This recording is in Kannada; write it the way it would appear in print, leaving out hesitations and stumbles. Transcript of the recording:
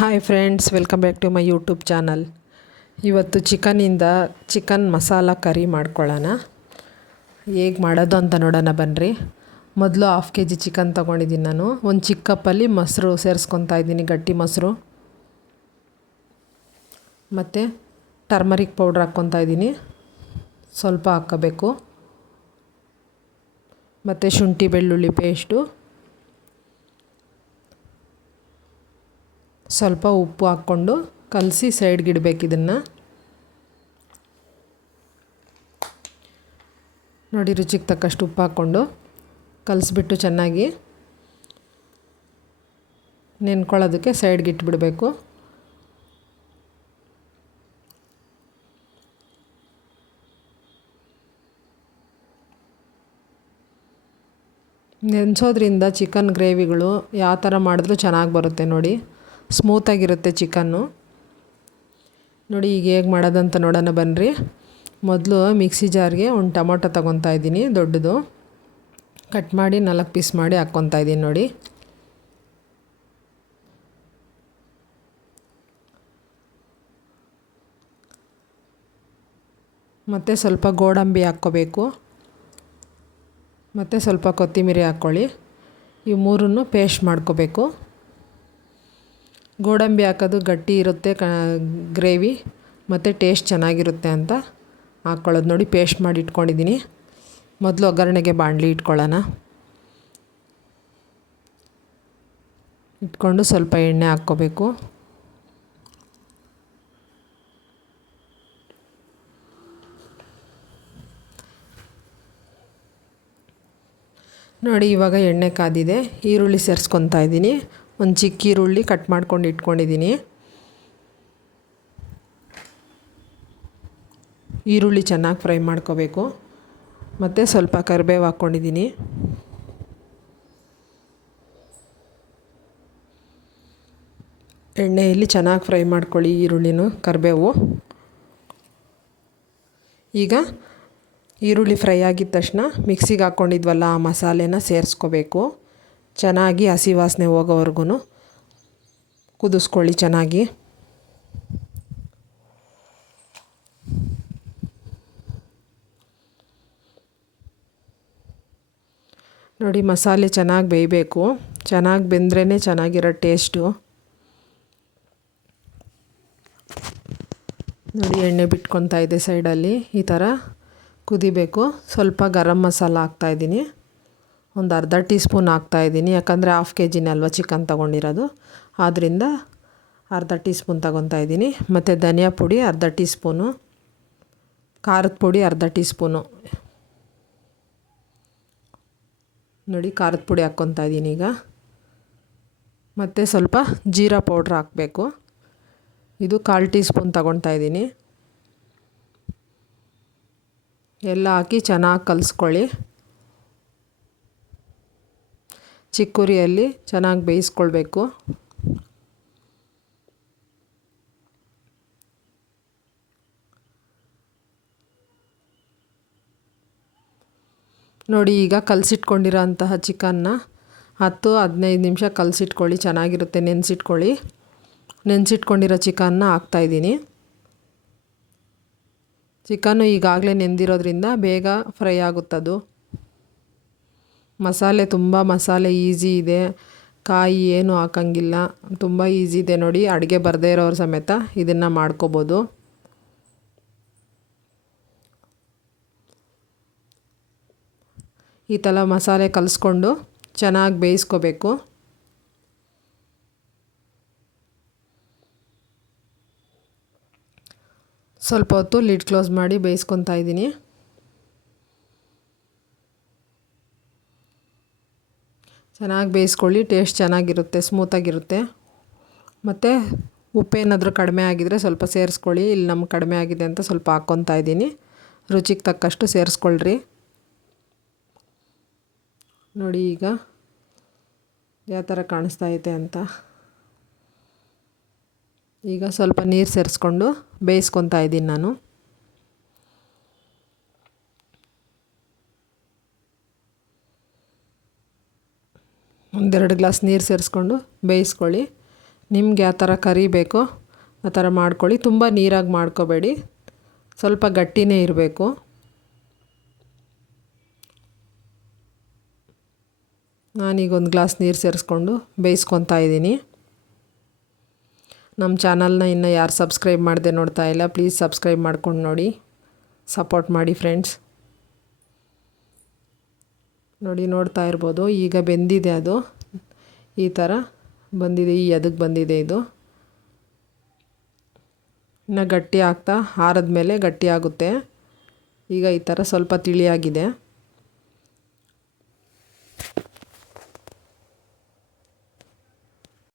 Hi friends, welcome back to my YouTube channel. ಇವತ್ತು ಚಿಕನ್ ಮಸಾಲ ಕರಿ ಮಾಡ್ಕೊಳ್ಳೋಣ. ಹೇಗೆ ಮಾಡೋದು ಅಂತ ನೋಡೋಣ ಬನ್ನಿರಿ. ಮೊದಲು 1/2 kg ಚಿಕನ್ ತೊಗೊಂಡಿದ್ದೀನಿ. ನಾನು ಒಂದು ಚಿಕ್ಕ ಕಪ್ಪಲ್ಲಿ ಮೊಸರು ಸೇರಿಸ್ಕೊತಾ ಇದ್ದೀನಿ, ಗಟ್ಟಿ ಮೊಸರು. ಮತ್ತು ಟರ್ಮರಿಕ್ ಪೌಡ್ರ್ ಹಾಕ್ಕೊತಾ ಇದ್ದೀನಿ, ಸ್ವಲ್ಪ ಹಾಕ್ಕೋಬೇಕು. ಮತ್ತು ಶುಂಠಿ ಬೆಳ್ಳುಳ್ಳಿ ಪೇಸ್ಟು, ಸ್ವಲ್ಪ ಉಪ್ಪು ಹಾಕ್ಕೊಂಡು ಕಲಸಿ ಸೈಡ್ಗೆ ಇಡಬೇಕು. ಇದನ್ನು ನೋಡಿ, ರುಚಿಗೆ ತಕ್ಕಷ್ಟು ಉಪ್ಪು ಹಾಕ್ಕೊಂಡು ಕಲಿಸ್ಬಿಟ್ಟು ಚೆನ್ನಾಗಿ ನೆನ್ಕೊಳ್ಳೋದಕ್ಕೆ ಸೈಡ್ಗೆ ಇಟ್ಬಿಡಬೇಕು. ನೆನೆಸೋದ್ರಿಂದ ಚಿಕನ್ ಗ್ರೇವಿಗಳು ಯಾವ ಥರ ಮಾಡಿದ್ರೂ ಚೆನ್ನಾಗಿ ಬರುತ್ತೆ. ನೋಡಿ, ಸ್ಮೂತಾಗಿರುತ್ತೆ ಚಿಕನ್ನು. ನೋಡಿ, ಈಗ ಹೇಗೆ ಮಾಡೋದಂತ ನೋಡೋಣ ಬನ್ನಿರಿ. ಮೊದಲು ಮಿಕ್ಸಿ ಜಾರ್ಗೆ ಒಂದು ಟೊಮೊಟೊ ತೊಗೊತಾ ಇದ್ದೀನಿ, ದೊಡ್ಡದು. ಕಟ್ ಮಾಡಿ 4 ಪೀಸ್ ಮಾಡಿ ಹಾಕ್ಕೊತಾ ಇದ್ದೀನಿ. ನೋಡಿ, ಮತ್ತು ಸ್ವಲ್ಪ ಗೋಡಂಬಿ ಹಾಕ್ಕೋಬೇಕು. ಮತ್ತು ಸ್ವಲ್ಪ ಕೊತ್ತಂಬರಿ ಹಾಕ್ಕೊಳ್ಳಿ. ಈ ಮೂರನ್ನು ಪೇಸ್ಟ್ ಮಾಡ್ಕೋಬೇಕು. ಗೋಡಂಬಿ ಹಾಕೋದು ಗಟ್ಟಿ ಇರುತ್ತೆ ಗ್ರೇವಿ, ಮತ್ತು ಟೇಸ್ಟ್ ಚೆನ್ನಾಗಿರುತ್ತೆ ಅಂತ ಹಾಕ್ಕೊಳ್ಳೋದು. ನೋಡಿ, ಪೇಸ್ಟ್ ಮಾಡಿ ಇಟ್ಕೊಂಡಿದ್ದೀನಿ. ಮೊದಲು ಒಗ್ಗರಣೆಗೆ ಬಾಣಲಿ ಇಟ್ಕೊಳ್ಳೋಣ. ಇಟ್ಕೊಂಡು ಸ್ವಲ್ಪ ಎಣ್ಣೆ ಹಾಕ್ಕೋಬೇಕು. ನೋಡಿ, ಇವಾಗ ಎಣ್ಣೆ ಕಾದಿದೆ. ಈರುಳ್ಳಿ ಸೇರಿಸ್ಕೊತಾ ಇದ್ದೀನಿ. ಒಂದು ಚಿಕ್ಕ ಈರುಳ್ಳಿ ಕಟ್ ಮಾಡ್ಕೊಂಡು ಇಟ್ಕೊಂಡಿದ್ದೀನಿ. ಈರುಳ್ಳಿ ಚೆನ್ನಾಗಿ ಫ್ರೈ ಮಾಡ್ಕೋಬೇಕು. ಮತ್ತು ಸ್ವಲ್ಪ ಕರಿಬೇವು ಹಾಕ್ಕೊಂಡಿದ್ದೀನಿ. ಎಣ್ಣೆಯಲ್ಲಿ ಚೆನ್ನಾಗಿ ಫ್ರೈ ಮಾಡ್ಕೊಳ್ಳಿ ಈರುಳ್ಳಿನೂ ಕರಿಬೇವು. ಈಗ ಈರುಳ್ಳಿ ಫ್ರೈ ಆಗಿದ ತಕ್ಷಣ ಮಿಕ್ಸಿಗೆ ಹಾಕ್ಕೊಂಡಿದ್ವಲ್ಲ ಆ ಮಸಾಲೆನ ಸೇರಿಸ್ಕೋಬೇಕು. ಚೆನ್ನಾಗಿ ಹಸಿ ವಾಸನೆ ಹೋಗೋವರೆಗೂ ಕುದಿಸ್ಕೊಳ್ಳಿ ಚೆನ್ನಾಗಿ. ನೋಡಿ, ಮಸಾಲೆ ಚೆನ್ನಾಗಿ ಬೇಯಬೇಕು. ಚೆನ್ನಾಗಿ ಬೆಂದ್ರೇ ಚೆನ್ನಾಗಿರೋ ಟೇಸ್ಟು. ನೋಡಿ, ಎಣ್ಣೆ ಬಿಟ್ಕೊತಾ ಇದೆ ಸೈಡಲ್ಲಿ. ಈ ಥರ ಕುದಿಬೇಕು. ಸ್ವಲ್ಪ ಗರಂ ಮಸಾಲ ಹಾಕ್ತಾಯಿದ್ದೀನಿ, ಒಂದು ಅರ್ಧ ಟೀ ಸ್ಪೂನ್ ಹಾಕ್ತಾಯಿದ್ದೀನಿ. ಯಾಕಂದರೆ 1/2 kg ಅಲ್ವ ಚಿಕನ್ ತೊಗೊಂಡಿರೋದು, ಆದ್ದರಿಂದ ಅರ್ಧ ಟೀ ಸ್ಪೂನ್ ತೊಗೊತಾ ಇದ್ದೀನಿ. ಮತ್ತು ಧನಿಯಾ ಪುಡಿ ಅರ್ಧ ಟೀ ಸ್ಪೂನು, ಖಾರದ ಪುಡಿ ಅರ್ಧ ಟೀ ಸ್ಪೂನು. ನೋಡಿ, ಖಾರದ ಪುಡಿ ಹಾಕ್ಕೊತಾ ಇದ್ದೀನಿ ಈಗ. ಮತ್ತು ಸ್ವಲ್ಪ ಜೀರಾ ಪೌಡ್ರ್ ಹಾಕಬೇಕು. ಇದು 1/4 ಟೀ ಸ್ಪೂನ್ ತೊಗೊತಾ ಇದ್ದೀನಿ. ಎಲ್ಲ ಹಾಕಿ ಚೆನ್ನಾಗಿ ಕಲಿಸ್ಕೊಳ್ಳಿ. ಚಿಕ್ಕ ಉರಿಯಲ್ಲಿ ಚೆನ್ನಾಗಿ ಬೇಯಿಸ್ಕೊಳ್ಬೇಕು. ನೋಡಿ, ಈಗ ಕಲಸಿಟ್ಕೊಂಡಿರೋ ಅಂತಹ ಚಿಕನ್ನ 10-15 ನಿಮಿಷ ಕಲಸಿಟ್ಕೊಳ್ಳಿ, ಚೆನ್ನಾಗಿರುತ್ತೆ. ನೆನೆಸಿಟ್ಕೊಂಡಿರೋ ಚಿಕನ್ನ ಹಾಕ್ತಾಯಿದ್ದೀನಿ. ಚಿಕನ್ನು ಈಗಾಗಲೇ ನೆಂದಿರೋದ್ರಿಂದ ಬೇಗ ಫ್ರೈ ಆಗುತ್ತದು. ತುಂಬ ಮಸಾಲೆ ಈಸಿ ಇದೆ, ಕಾಯಿ ಏನು ಹಾಕಂಗಿಲ್ಲ, ತುಂಬ ಈಸಿ ಇದೆ. ನೋಡಿ, ಅಡುಗೆ ಬರದೇ ಇರೋರು ಸಮೇತ ಇದನ್ನು ಮಾಡ್ಕೋಬೋದು. ಈ ಥರ ಮಸಾಲೆ ಕಲಿಸ್ಕೊಂಡು ಚೆನ್ನಾಗಿ ಬೇಯಿಸ್ಕೋಬೇಕು. ಸ್ವಲ್ಪ ಹೊತ್ತು ಲಿಡ್ ಕ್ಲೋಸ್ ಮಾಡಿ ಬೇಯಿಸ್ಕೊತಾ ಇದ್ದೀನಿ. ಚೆನ್ನಾಗಿ ಬೇಯಿಸ್ಕೊಳ್ಳಿ, ಟೇಸ್ಟ್ ಚೆನ್ನಾಗಿರುತ್ತೆ, ಸ್ಮೂತಾಗಿರುತ್ತೆ. ಮತ್ತು ಉಪ್ಪೇನಾದರೂ ಕಡಿಮೆ ಆಗಿದರೆ ಸ್ವಲ್ಪ ಸೇರಿಸ್ಕೊಳ್ಳಿ. ಇಲ್ಲಿ ನಮ್ಗೆ ಕಡಿಮೆ ಆಗಿದೆ ಅಂತ ಸ್ವಲ್ಪ ಹಾಕ್ಕೊತಾ ಇದ್ದೀನಿ. ರುಚಿಗೆ ತಕ್ಕಷ್ಟು ಸೇರಿಸ್ಕೊಳ್ರಿ. ನೋಡಿ, ಈಗ ಯಾವ ಥರ ಕಾಣಿಸ್ತಾ ಐತೆ ಅಂತ. ಈಗ ಸ್ವಲ್ಪ ನೀರು ಸೇರಿಸ್ಕೊಂಡು ಬೇಯಿಸ್ಕೊತಾ ಇದ್ದೀನಿ ನಾನು. ಒಂದೆರಡು ಗ್ಲಾಸ್ ನೀರು ಸೇರಿಸ್ಕೊಂಡು ಬೇಯಿಸ್ಕೊಳ್ಳಿ. ನಿಮ್ಗೆ ಯಾವ ಥರ ಕರಿ ಬೇಕೋ ಆ ಥರ ಮಾಡ್ಕೊಳ್ಳಿ. ತುಂಬ ನೀರಾಗಿ ಮಾಡ್ಕೋಬೇಡಿ, ಸ್ವಲ್ಪ ಗಟ್ಟಿನೇ ಇರಬೇಕು. ನಾನೀಗ ಒಂದು ಗ್ಲಾಸ್ ನೀರು ಸೇರಿಸ್ಕೊಂಡು ಬೇಯಿಸ್ಕೊತಾ ಇದ್ದೀನಿ. ನಮ್ಮ ಚಾನಲ್ನ ಇನ್ನೂ ಯಾರು ಸಬ್ಸ್ಕ್ರೈಬ್ ಮಾಡದೆ ನೋಡ್ತಾ ಇಲ್ಲ, ಪ್ಲೀಸ್ ಸಬ್ಸ್ಕ್ರೈಬ್ ಮಾಡ್ಕೊಂಡು ನೋಡಿ, ಸಪೋರ್ಟ್ ಮಾಡಿ ಫ್ರೆಂಡ್ಸ್. ನೋಡಿ, ನೋಡ್ತಾ ಇರ್ಬೋದು ಈಗ ಬೆಂದಿದೆ. ಅದು ಈ ಥರ ಬಂದಿದೆ, ಈ ಎದಕ್ಕೆ ಬಂದಿದೆ ಇದು. ಇನ್ನು ಗಟ್ಟಿ ಆಗ್ತಾ ಆರಿದ ಮೇಲೆ ಗಟ್ಟಿ ಆಗುತ್ತೆ. ಈಗ ಈ ಥರ ಸ್ವಲ್ಪ ತಿಳಿಯಾಗಿದೆ.